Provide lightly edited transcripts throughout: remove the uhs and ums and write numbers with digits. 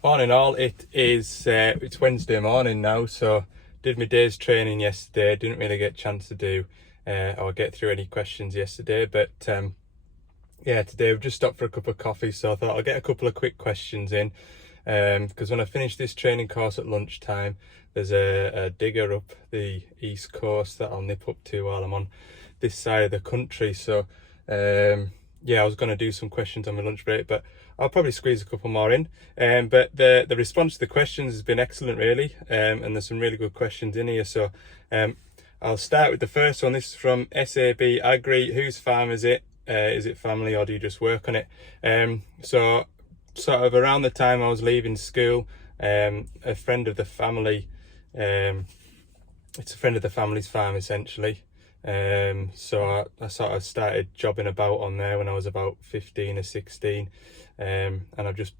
Morning all, it's Wednesday morning now, so did my day's training yesterday. Didn't really get a chance to do or get through any questions yesterday, but yeah, today we've just stopped for a cup of coffee, so I thought I'll get a couple of quick questions in, because when I finish this training course at lunchtime, there's a digger up the east coast that I'll nip up to while I'm on this side of the country. So yeah, I was going to do some questions on my lunch break, but I'll probably squeeze a couple more in. But the response to the questions has been excellent, really, and there's some really good questions in here. So I'll start with the first one. This is from SAB Agri. Whose farm is it? Is it family, or do you just work on it? So sort of around the time I was leaving school, a friend of the family, it's a friend of the family's farm essentially. So I sort of started jobbing about on there when I was about 15 or 16, and I've just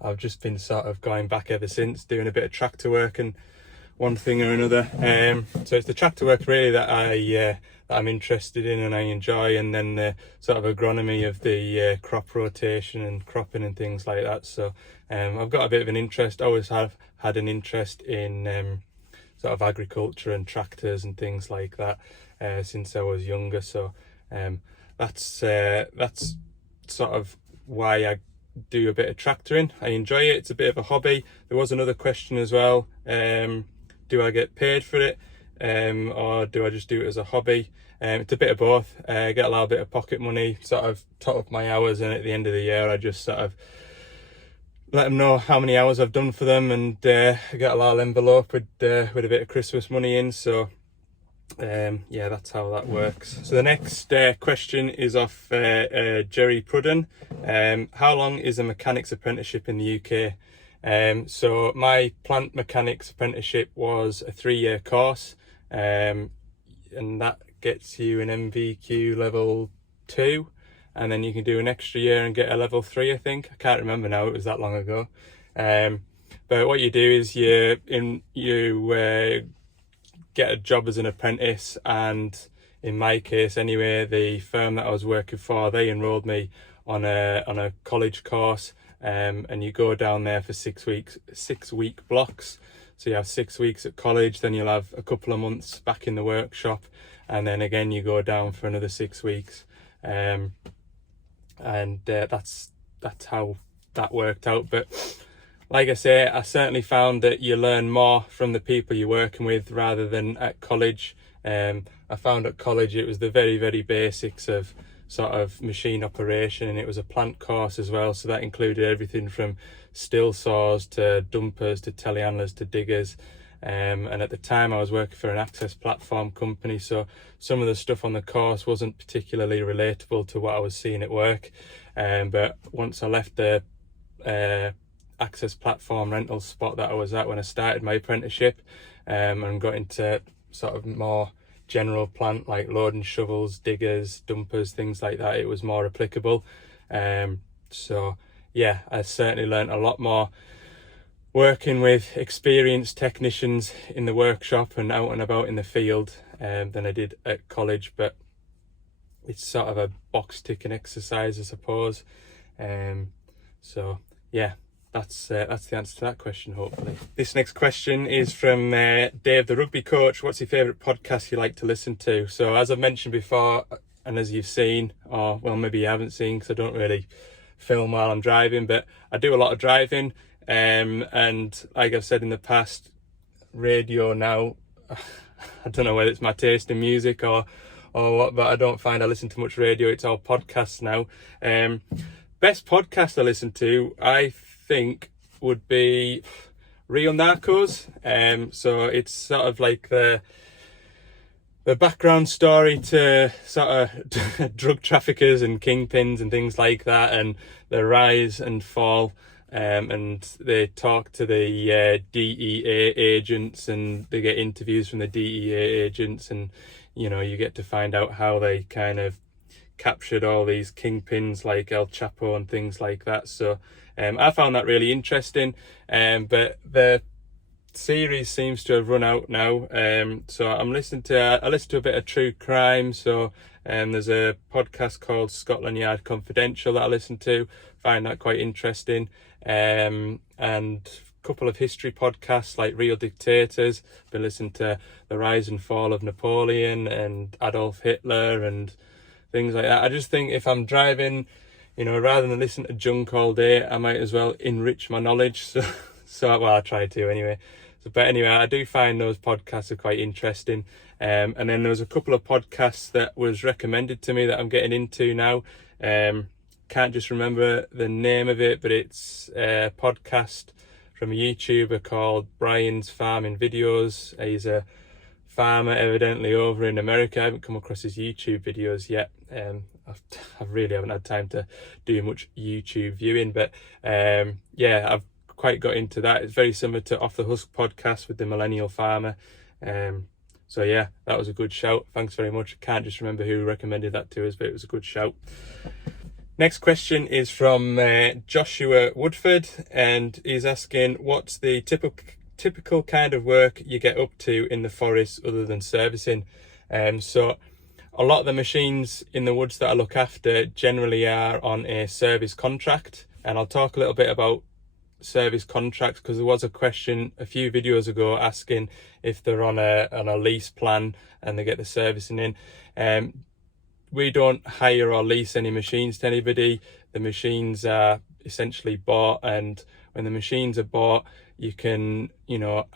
I've just been sort of going back ever since, doing a bit of tractor work and one thing or another. So it's the tractor work really that I'm interested in and I enjoy, and then the sort of agronomy of the crop rotation and cropping and things like that. So I've got a bit of an interest. I always have had an interest in sort of agriculture and tractors and things like that since I was younger. So that's sort of why I do a bit of tractoring. I enjoy it. It's a bit of a hobby. There was another question as well. Do I get paid for it, or do I just do it as a hobby? It's a bit of both. I get a little bit of pocket money, sort of top up my hours, and at the end of the year I just sort of let them know how many hours I've done for them, and I get a little envelope with a bit of Christmas money in. So yeah, that's how that works. So the next question is off Jerry Prudden. How long is a mechanics apprenticeship in the UK? So my plant mechanics apprenticeship was a 3-year course, and that gets you an MVQ level 2, and then you can do an extra year and get a level 3, I think. I can't remember now, it was that long ago. But what you do is you get a job as an apprentice, and in my case anyway, the firm that I was working for, they enrolled me on a college course, and you go down there for 6-week blocks. So you have 6 weeks at college, then you'll have a couple of months back in the workshop, and then again you go down for another 6 weeks. And that's how that worked out. But like I say, I certainly found that you learn more from the people you're working with rather than at college. I found at college it was the very, very basics of sort of machine operation, and it was a plant course as well, so that included everything from still saws to dumpers to telehandlers to diggers. And at the time I was working for an access platform company, so some of the stuff on the course wasn't particularly relatable to what I was seeing at work. But once I left the access platform rental spot that I was at when I started my apprenticeship, and got into sort of more general plant like loading shovels, diggers, dumpers, things like that, it was more applicable. So yeah, I certainly learned a lot more working with experienced technicians in the workshop and out and about in the field than I did at college. But it's sort of a box ticking exercise, I suppose. So yeah, that's the answer to that question, hopefully. This next question is from Dave, the rugby coach. What's your favourite podcast you like to listen to? So as I've mentioned before, and as you've seen, or well, maybe you haven't seen because I don't really film while I'm driving, but I do a lot of driving. And like I've said in the past, radio now, I don't know whether it's my taste in music or what, but I don't find I listen to much radio. It's all podcasts now. Best podcast I listen to, I think, would be Real Narcos. So it's sort of like the background story to sort of drug traffickers and kingpins and things like that, and the rise and fall. And they talk to the DEA agents, and they get interviews from the DEA agents, and you know, you get to find out how they kind of captured all these kingpins like El Chapo and things like that. So I found that really interesting, but the series seems to have run out now. So I listen to a bit of true crime. So There's a podcast called Scotland Yard Confidential that I listen to, find that quite interesting. And a couple of history podcasts like Real Dictators. Been listening to the rise and fall of Napoleon and Adolf Hitler and things like that. I just think if I'm driving, rather than listen to junk all day, I might as well enrich my knowledge. So well, I try to anyway. But anyway, I do find those podcasts are quite interesting. And then there was a couple of podcasts that was recommended to me that I'm getting into now. Can't just remember the name of it, but it's a podcast from a YouTuber called Brian's Farming Videos. He's a farmer evidently over in America. I haven't come across his YouTube videos yet. I really haven't had time to do much YouTube viewing, but yeah, I've quite got into that. It's very similar to Off the Husk podcast with the Millennial Farmer. So yeah, that was a good shout. Thanks very much. Can't just remember who recommended that to us, but it was a good shout. Next question is from Joshua Woodford, and he's asking, what's the typical kind of work you get up to in the forest other than servicing? So a lot of the machines in the woods that I look after generally are on a service contract, and I'll talk a little bit about service contracts because there was a question a few videos ago asking if they're on a lease plan and they get the servicing in. We don't hire or lease any machines to anybody. The machines are essentially bought, and when the machines are bought, you can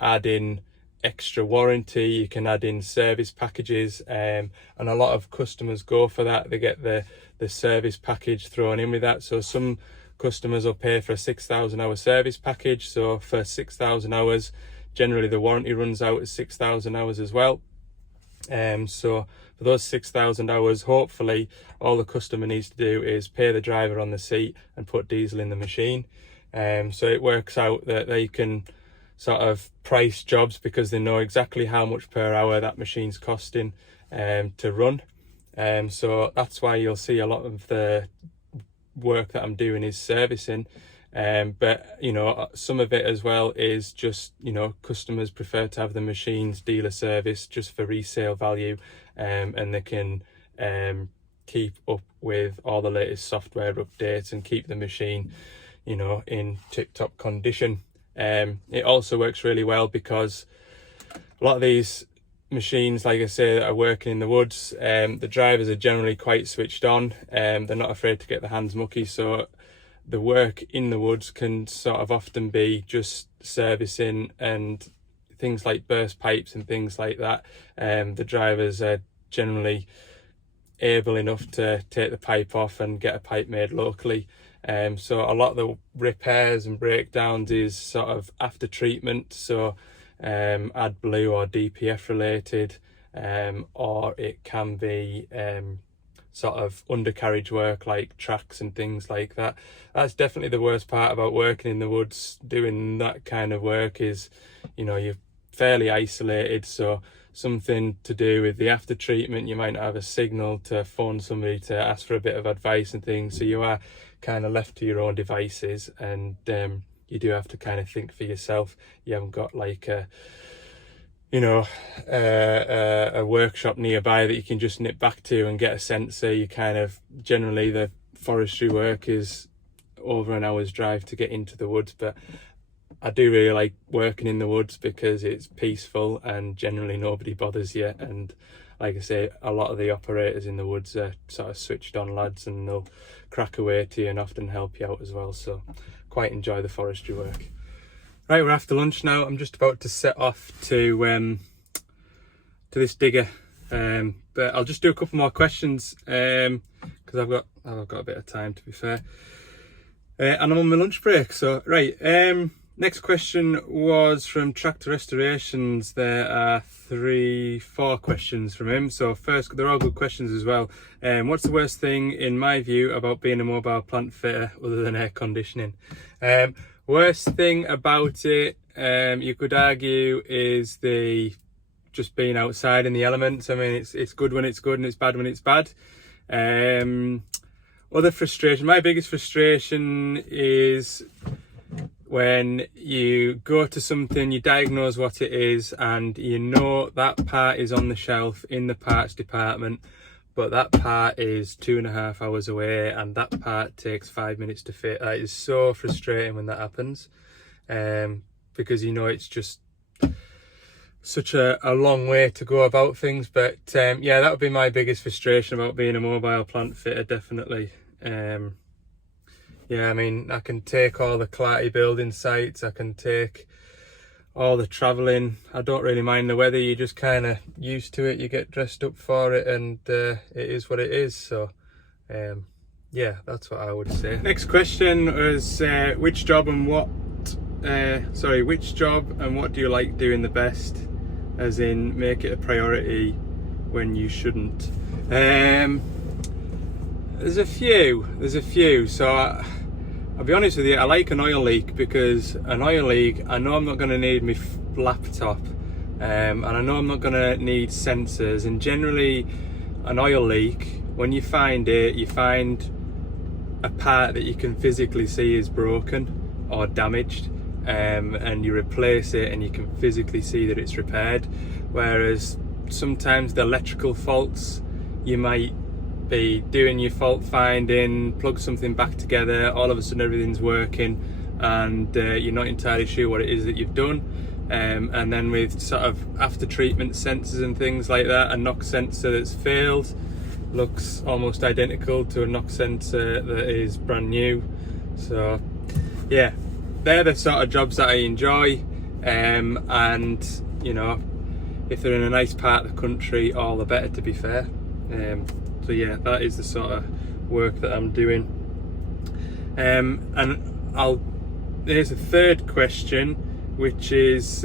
add in extra warranty, you can add in service packages, and a lot of customers go for that. They get the service package thrown in with that. So some customers will pay for a 6,000 hour service package. So for 6,000 hours, generally the warranty runs out at 6,000 hours as well. So for those 6,000 hours, hopefully all the customer needs to do is pay the driver on the seat and put diesel in the machine. So it works out that they can sort of price jobs because they know exactly how much per hour that machine's costing to run. So that's why you'll see a lot of the work that I'm doing is servicing. But some of it as well is just customers prefer to have the machines dealer service just for resale value, and they can keep up with all the latest software updates and keep the machine in tip-top condition. It also works really well because a lot of these machines, like I say, that are working in the woods, the drivers are generally quite switched on. They're not afraid to get their hands mucky, so the work in the woods can sort of often be just servicing and things like burst pipes and things like that. The drivers are generally able enough to take the pipe off and get a pipe made locally. So a lot of the repairs and breakdowns is sort of after treatment, so AdBlue or DPF related, or it can be sort of undercarriage work like tracks and things like that. That's definitely the worst part about working in the woods. Doing that kind of work is, you're fairly isolated, so something to do with the after treatment, you might not have a signal to phone somebody to ask for a bit of advice and things, so you are kind of left to your own devices, and you do have to kind of think for yourself. You haven't got like a workshop nearby that you can just nip back to and get a sensor. You kind of, generally the forestry work is over an hour's drive to get into the woods, but I do really like working in the woods because it's peaceful and generally nobody bothers you. And like I say, a lot of the operators in the woods are sort of switched on lads, and they'll crack away to you and often help you out as well. So quite enjoy the forestry work. Right, we're after lunch now. I'm just about to set off to this digger, but I'll just do a couple more questions because I've got a bit of time, to be fair, and I'm on my lunch break. So right, next question was from Tractor Restorations. There are 4 questions from him. So first, they're all good questions as well. What's the worst thing, in my view, about being a mobile plant fitter other than air conditioning? Worst thing about it, you could argue, is just being outside in the elements. I mean, it's good when it's good and it's bad when it's bad. Other frustration, my biggest frustration is when you go to something, you diagnose what it is, and that part is on the shelf in the parts department, but that part is 2.5 hours away, and that part takes 5 minutes to fit. That is so frustrating when that happens, because you know it's just such a long way to go about things. But yeah, that would be my biggest frustration about being a mobile plant fitter, definitely. Yeah, I mean, I can take all the Clarty building sites, I can take all the travelling. I don't really mind the weather, you're just kind of used to it, you get dressed up for it, and it is what it is. So yeah, that's what I would say. Next question was which job and what do you like doing the best, as in make it a priority when you shouldn't. There's a few. So I'll be honest with you, I like an oil leak, because an oil leak, I know I'm not going to need my laptop, and I know I'm not going to need sensors, and generally an oil leak, when you find it, you find a part that you can physically see is broken or damaged, and you replace it and you can physically see that it's repaired. Whereas sometimes the electrical faults, you might be doing your fault finding, plug something back together, all of a sudden everything's working, and you're not entirely sure what it is that you've done. And then with sort of after treatment sensors and things like that, a knock sensor that's failed looks almost identical to a knock sensor that is brand new. So yeah, they're the sort of jobs that I enjoy, and you know, if they're in a nice part of the country, all the better, to be fair. So yeah, that is the sort of work that I'm doing. And here's a third question, which is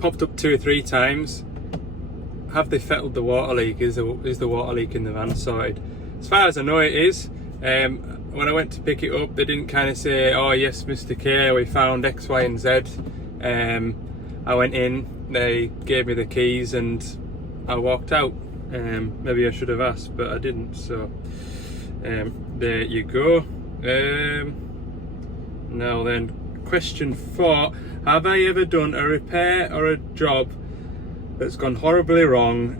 popped up 2 or 3 times. Have they fettled the water leak? Is the water leak in the van sorted? As far as I know, it is. When I went to pick it up, they didn't kind of say, oh yes, Mr. K, we found X, Y and Z. I went in, they gave me the keys, and I walked out. Maybe I should have asked, but I didn't. So there you go. Now then, question 4: have I ever done a repair or a job that's gone horribly wrong,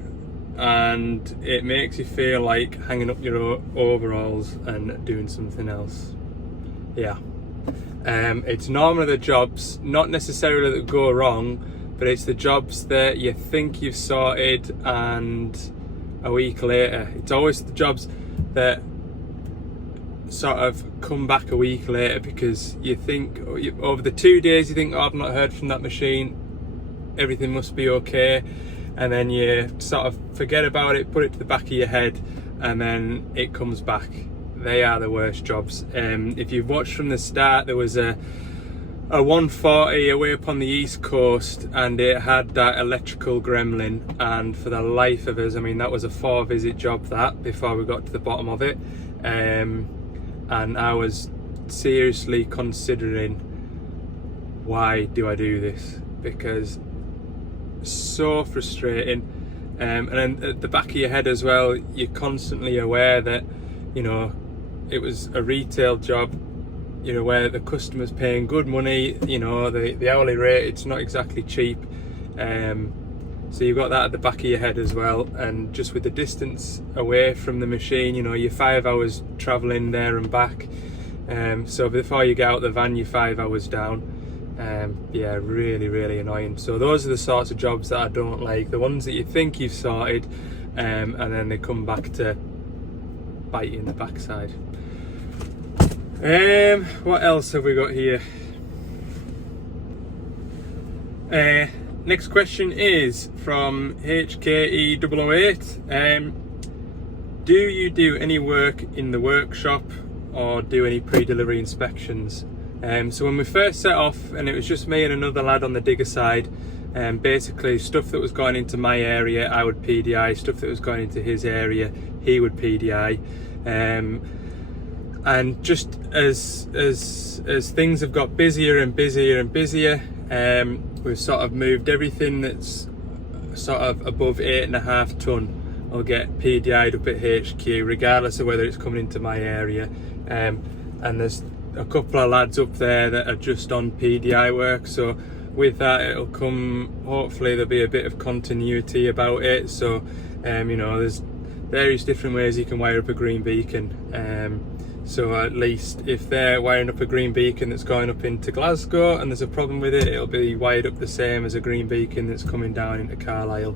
and it makes you feel like hanging up your overalls and doing something else? Yeah. It's normally the jobs, not necessarily that go wrong, but it's the jobs that you think you've sorted, and a week later, it's always the jobs that sort of come back a week later, because you think over the 2 days you think, oh, I've not heard from that machine, everything must be okay, and then you sort of forget about it, put it to the back of your head, and then it comes back. They are the worst jobs. If you've watched from the start, there was a 140 away up on the east coast, and it had that electrical gremlin, and for the life of us, I mean, that was a 4-visit job that, before we got to the bottom of it, and I was seriously considering, why do I do this? Because so frustrating. And then at the back of your head as well, you're constantly aware that, you know, it was a retail job, you know, where the customer's paying good money, you know, the hourly rate, it's not exactly cheap. So you've got that at the back of your head as well, and just with the distance away from the machine, you know, you're 5 hours travelling there and back. So before you get out the van, you're 5 hours down. Yeah, really, really annoying. So those are the sorts of jobs that I don't like, the ones that you think you've sorted, and then they come back to bite you in the backside. What else have we got here? Next question is from HKE008. Do you do any work in the workshop or do any pre-delivery inspections? So when we first set off, and it was just me and another lad on the digger side, basically stuff that was going into my area I would PDI, stuff that was going into his area he would PDI, and just as things have got busier and busier and busier, we've sort of moved everything that's sort of above 8.5 ton will get PDI'd up at HQ, regardless of whether it's coming into my area. And there's a couple of lads up there that are just on PDI work, so with that it'll come, hopefully there'll be a bit of continuity about it. So you know, there's various different ways you can wire up a green beacon. So at least if they're wiring up a green beacon that's going up into Glasgow and there's a problem with it, it'll be wired up the same as a green beacon that's coming down into Carlisle.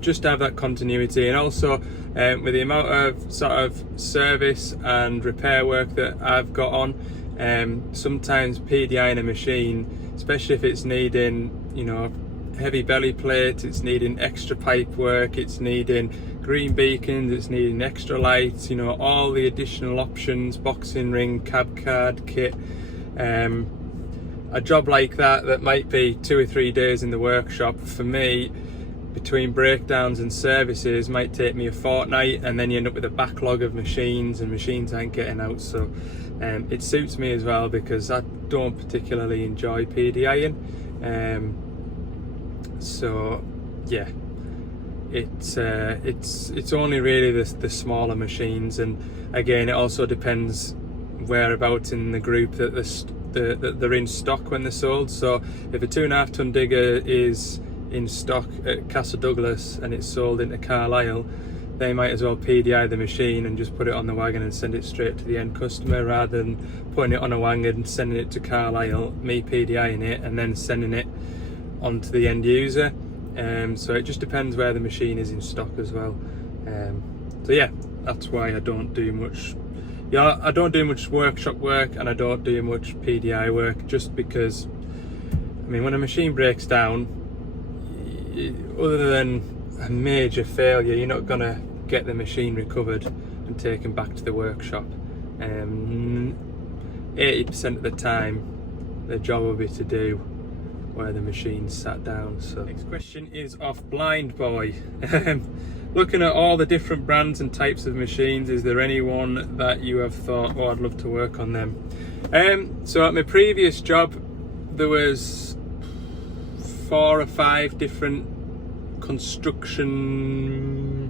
Just to have that continuity, and also with the amount of sort of service and repair work that I've got on, sometimes PDIing a machine, especially if it's needing, you know, heavy belly plate, it's needing extra pipe work, it's needing green beacons, it's needing extra lights, you know, all the additional options, boxing ring, cab card, kit. A job like that might be 2 or 3 days in the workshop, for me, between breakdowns and services, might take me a fortnight, and then you end up with a backlog of machines and machines aren't getting out. So it suits me as well, because I don't particularly enjoy PDIing. So yeah, it's only really the smaller machines, and again it also depends whereabouts in the group that they're in stock when they're sold. So if a 2.5 ton digger is in stock at Castle Douglas and it's sold into Carlisle, they might as well PDI the machine and just put it on the wagon and send it straight to the end customer, rather than putting it on a wagon and sending it to Carlisle, me PDIing it and then sending it onto the end user. So it just depends where the machine is in stock as well. So yeah, that's why I don't do much. Yeah, I don't do much workshop work and I don't do much PDI work, just because, I mean, when a machine breaks down, other than a major failure, you're not gonna get the machine recovered and taken back to the workshop. 80% of the time, the job will be to do where the machine's sat down. So next question is off Blind Boy. Looking at all the different brands and types of machines, is there anyone that you have thought, oh, I'd love to work on them? So at my previous job, there was 4 or 5 different construction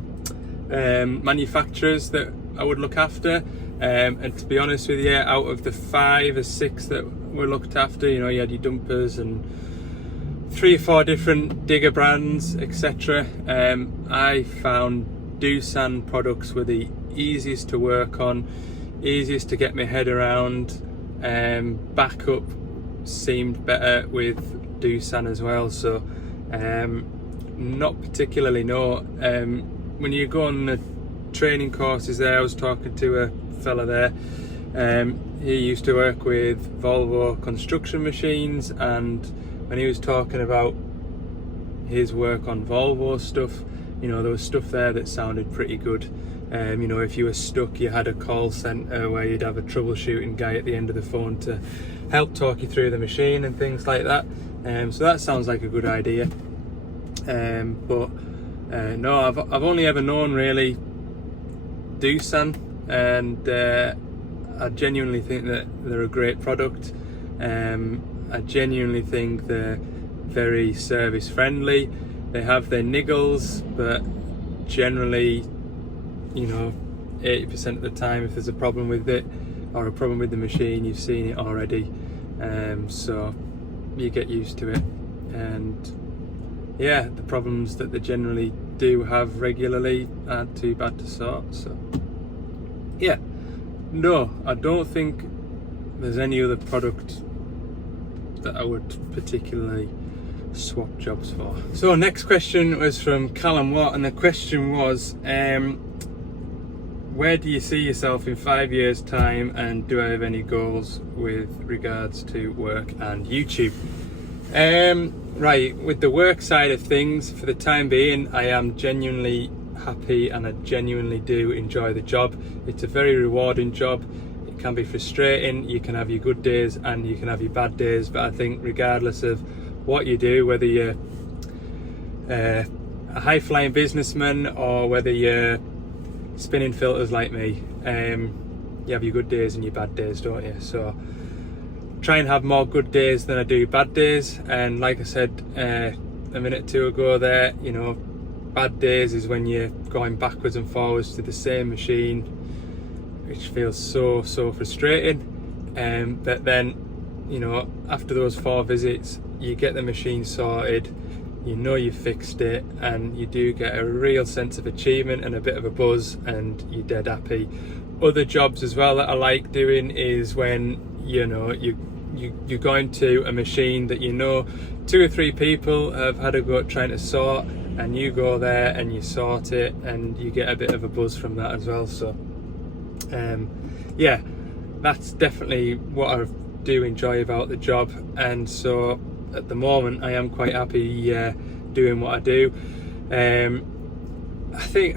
manufacturers that I would look after, and to be honest with you, out of the 5 or 6 that were looked after, you know, you had your dumpers and 3 or 4 different digger brands, etc. I found Doosan products were the easiest to work on, easiest to get my head around. Backup seemed better with Doosan as well. So not particularly, no. When you go on the training courses there, I was talking to a fella there, he used to work with Volvo construction machines, and when he was talking about his work on Volvo stuff, you know, there was stuff there that sounded pretty good. You know, if you were stuck, you had a call centre where you'd have a troubleshooting guy at the end of the phone to help talk you through the machine and things like that. So that sounds like a good idea. But no, I've only ever known really Doosan, and I genuinely think that they're a great product. I genuinely think they're very service friendly. They have their niggles, but generally, you know, 80% of the time, if there's a problem with it or a problem with the machine, you've seen it already. So you get used to it, and yeah, the problems that they generally do have regularly aren't too bad to sort. So yeah, no, I don't think there's any other product that I would particularly swap jobs for. So next question was from Callum Watt, and the question was, where do you see yourself in 5 years time, and do I have any goals with regards to work and YouTube? Right, with the work side of things, for the time being, I am genuinely happy and I genuinely do enjoy the job. It's a very rewarding job. It can be frustrating, you can have your good days and you can have your bad days, but I think regardless of what you do, whether you're a high-flying businessman or whether you're spinning filters like me, you have your good days and your bad days, don't you? So try and have more good days than I do bad days. And like I said a minute or two ago there, you know, bad days is when you're going backwards and forwards to the same machine, which feels so frustrating. But then, you know, after those 4 visits, you get the machine sorted, you know you fixed it, and you do get a real sense of achievement and a bit of a buzz, and you're dead happy. Other jobs as well that I like doing is when you're going to a machine that 2 or 3 people have had a go at trying to sort, and you go there and you sort it, and you get a bit of a buzz from that as well. So yeah, that's definitely what I do enjoy about the job. And so at the moment I am quite happy doing what I do. I think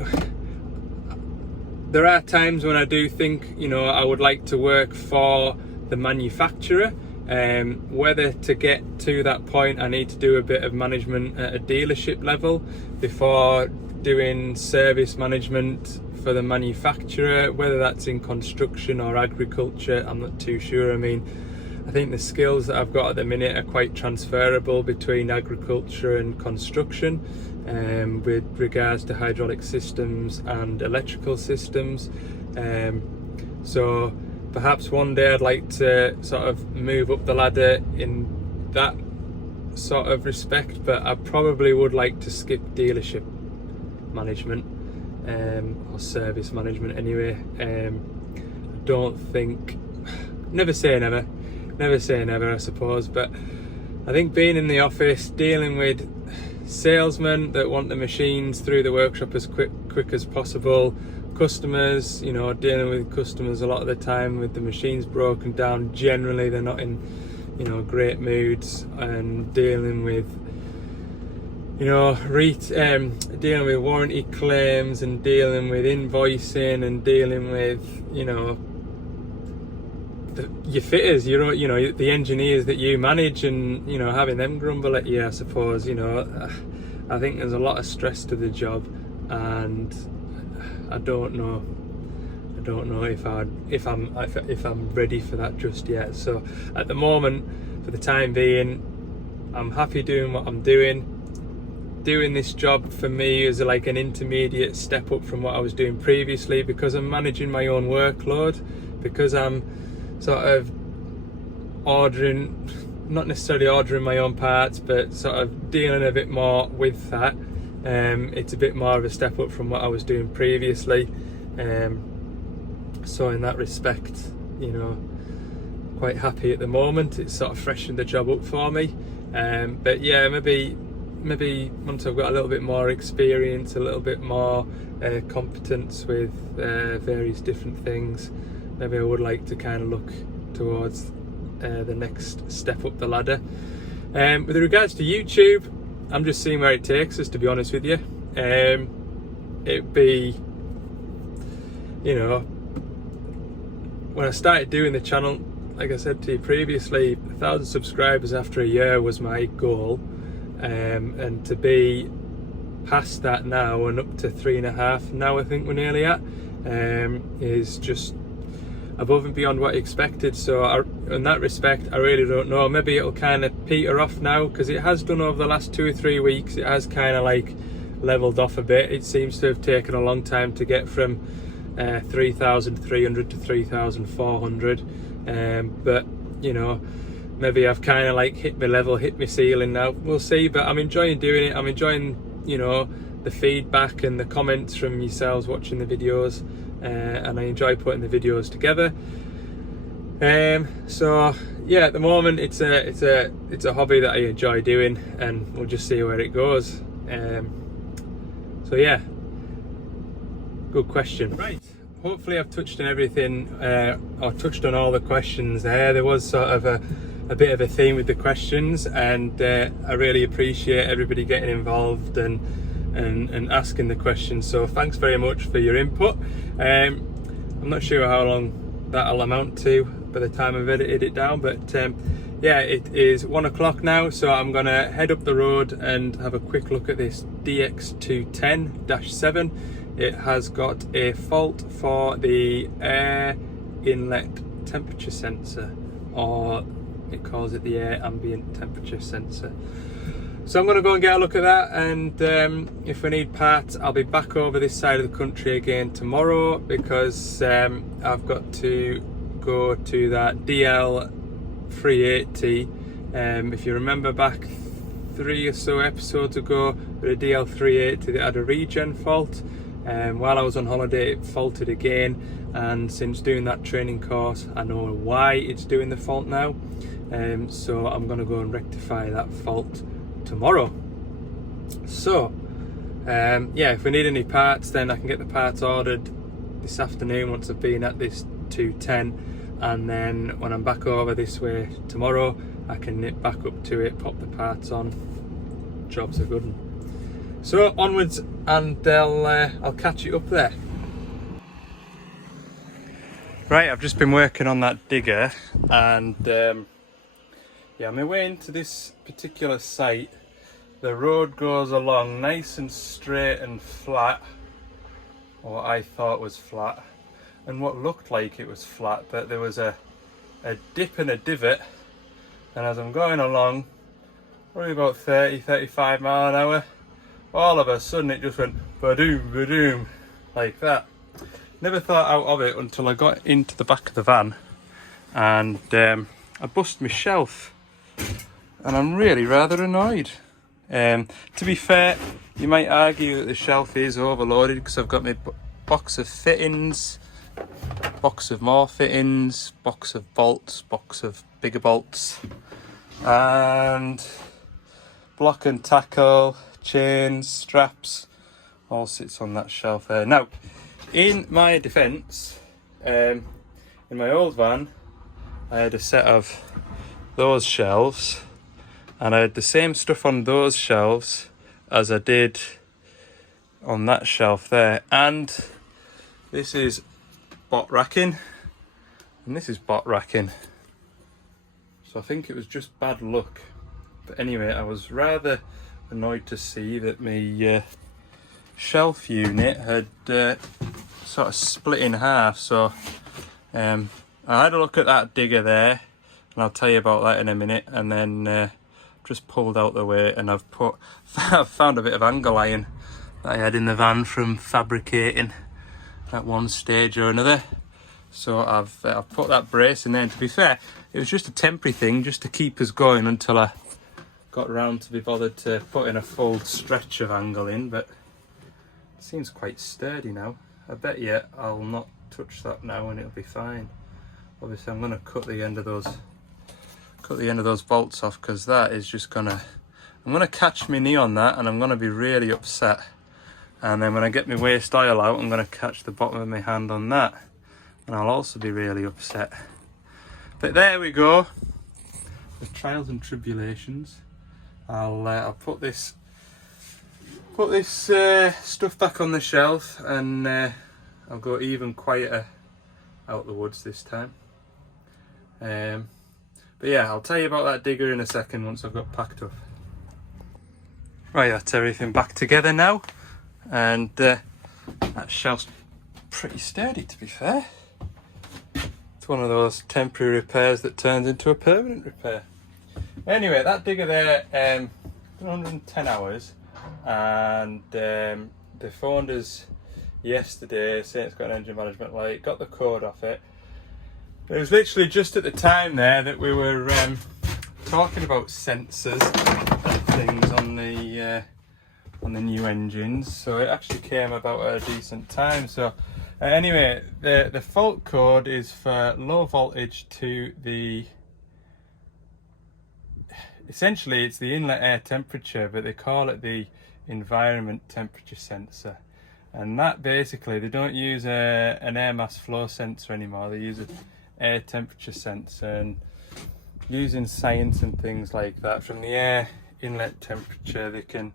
there are times when I do think I would like to work for the manufacturer. Whether to get to that point I need to do a bit of management at a dealership level before doing service management for the manufacturer, whether that's in construction or agriculture, I'm not too sure. I mean, I think the skills that I've got at the minute are quite transferable between agriculture and construction, with regards to hydraulic systems and electrical systems. So perhaps one day I'd like to sort of move up the ladder in that sort of respect, but I probably would like to skip dealership management, or service management anyway. I don't think, never say never I suppose, but I think being in the office dealing with salesmen that want the machines through the workshop as quick as possible, customers, dealing with customers a lot of the time with the machines broken down, generally they're not in great moods, and dealing with dealing with warranty claims, and dealing with invoicing, and dealing with your fitters, the engineers that you manage, and having them grumble at you, I suppose. I think there's a lot of stress to the job, and I don't know if I'm ready for that just yet. So at the moment, for the time being, I'm happy doing what I'm doing. Doing this job for me is like an intermediate step up from what I was doing previously, because I'm managing my own workload, because I'm sort of not necessarily ordering my own parts, but sort of dealing a bit more with that. It's a bit more of a step up from what I was doing previously. So in that respect, quite happy at the moment. It's sort of freshened the job up for me. But yeah, maybe once I've got a little bit more experience, a little bit more competence with various different things, maybe I would like to kind of look towards the next step up the ladder. With regards to YouTube, I'm just seeing where it takes us, to be honest with you. It'd be, when I started doing the channel, like I said to you previously, 1,000 subscribers after a year was my goal. And to be past that now and up to 3.5 now, I think we're nearly at, is just above and beyond what I expected. So in that respect, I really don't know. Maybe it'll kind of peter off now, because it has done over the last 2 or 3 weeks. It has kind of like leveled off a bit. It seems to have taken a long time to get from 3,300 to 3,400. But maybe I've kind of like hit my level, hit my ceiling now. We'll see, but I'm enjoying doing it. I'm enjoying, the feedback and the comments from yourselves watching the videos, and I enjoy putting the videos together. So yeah, at the moment it's a hobby that I enjoy doing, and we'll just see where it goes. So yeah, good question. Right, hopefully I've touched on everything, or touched on all the questions there. There was sort of a bit of a theme with the questions, and I really appreciate everybody getting involved and asking the questions. So thanks very much for your input. I'm not sure how long that'll amount to by the time I've edited it down, but yeah, it is 1 o'clock now, so I'm gonna head up the road and have a quick look at this DX210-7. It has got a fault for the air inlet temperature sensor, or it calls it the air ambient temperature sensor. So I'm going to go and get a look at that, and if we need parts, I'll be back over this side of the country again tomorrow, because I've got to go to that DL380 If you remember back 3 or so episodes ago with a DL380 that had a regen fault. While I was on holiday it faulted again, and since doing that training course I know why it's doing the fault now. So I'm going to go and rectify that fault tomorrow. So yeah, if we need any parts then I can get the parts ordered this afternoon once I've been at this 210, and then when I'm back over this way tomorrow I can nip back up to it, pop the parts on, job's a good one. So onwards, and I'll catch you up there. Right, I've just been working on that digger, and yeah, on my way into this particular site, the road goes along nice and straight and flat, or what I thought was flat, and what looked like it was flat, but there was a dip and a divot, and as I'm going along, probably about 30-35 mile an hour, all of a sudden it just went ba-doom, ba-doom, like that. Never thought out of it until I got into the back of the van, and I bust my shelf, and I'm really rather annoyed. To be fair, you might argue that the shelf is overloaded because I've got my box of fittings, box of more fittings, box of bolts, box of bigger bolts, and block and tackle, chains, straps, all sits on that shelf there. Now, in my defence, in my old van, I had a set of those shelves, and I had the same stuff on those shelves as I did on that shelf there. And this is bot racking, and this is bot racking. So I think it was just bad luck. But anyway, I was rather annoyed to see that my shelf unit had sort of split in half. So I had a look at that digger there, and I'll tell you about that in a minute. And then just pulled out the way, and I've found a bit of angle iron that I had in the van from fabricating at one stage or another. So I've put that brace in there, and to be fair, it was just a temporary thing just to keep us going until I got around to be bothered to put in a full stretch of angle in, but it seems quite sturdy now. I bet you I'll not touch that now and it'll be fine. Obviously I'm going to cut the end of those bolts off, because that is just I'm gonna catch my knee on that, and I'm gonna be really upset. And then when I get my waist oil out, I'm gonna catch the bottom of my hand on that, and I'll also be really upset. But there we go, the trials and tribulations. I'll put this stuff back on the shelf, and I'll go even quieter out the woods this time. But yeah, I'll tell you about that digger in a second once I've got packed up. Right, that's everything back together now, and that shelf's pretty sturdy, to be fair. It's one of those temporary repairs that turns into a permanent repair. Anyway, that digger there, 110 hours, and they phoned us yesterday saying it's got an engine management light, got the code off it. It was literally just at the time there that we were talking about sensors and things on the new engines, so it actually came about at a decent time. So anyway, the fault code is for low voltage to the, essentially it's the inlet air temperature, but they call it the environment temperature sensor. And that basically, they don't use an air mass flow sensor anymore, they use an air temperature sensor, and using science and things like that, from the air inlet temperature they can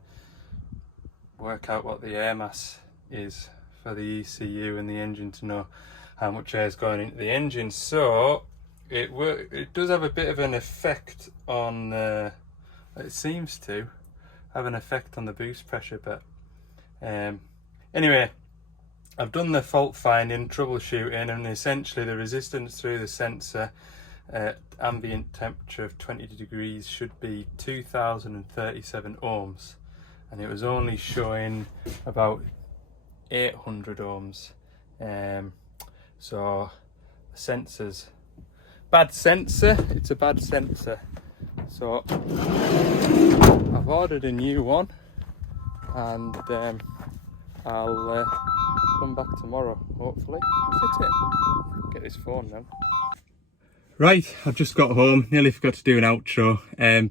work out what the air mass is for the ECU and the engine to know how much air is going into the engine. So it does have a bit of an effect on it seems to have an effect on the boost pressure, but anyway, I've done the fault finding, troubleshooting, and essentially the resistance through the sensor at ambient temperature of 20 degrees should be 2037 ohms, and it was only showing about 800 ohms. So the sensor's bad sensor, it's a bad sensor, So I've ordered a new one, and I'll come back tomorrow, hopefully, fit it. Get this phone now. Right, I've just got home, nearly forgot to do an outro,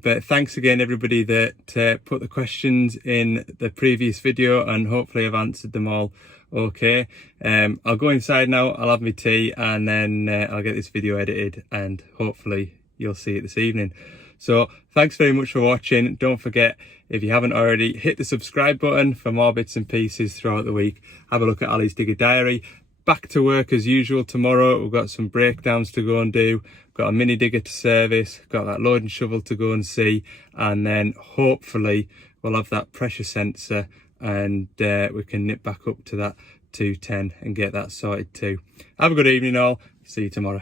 but thanks again everybody that put the questions in the previous video, and hopefully I've answered them all okay. I'll go inside now, I'll have my tea, and then I'll get this video edited, and hopefully you'll see it this evening. So thanks very much for watching. Don't forget, if you haven't already, hit the subscribe button for more bits and pieces throughout the week. Have a look at Ali's Digger Diary. Back to work as usual tomorrow. We've got some breakdowns to go and do. Got a mini digger to service. Got that loading shovel to go and see. And then hopefully we'll have that pressure sensor, and we can nip back up to that 210 and get that sorted too. Have a good evening all. See you tomorrow.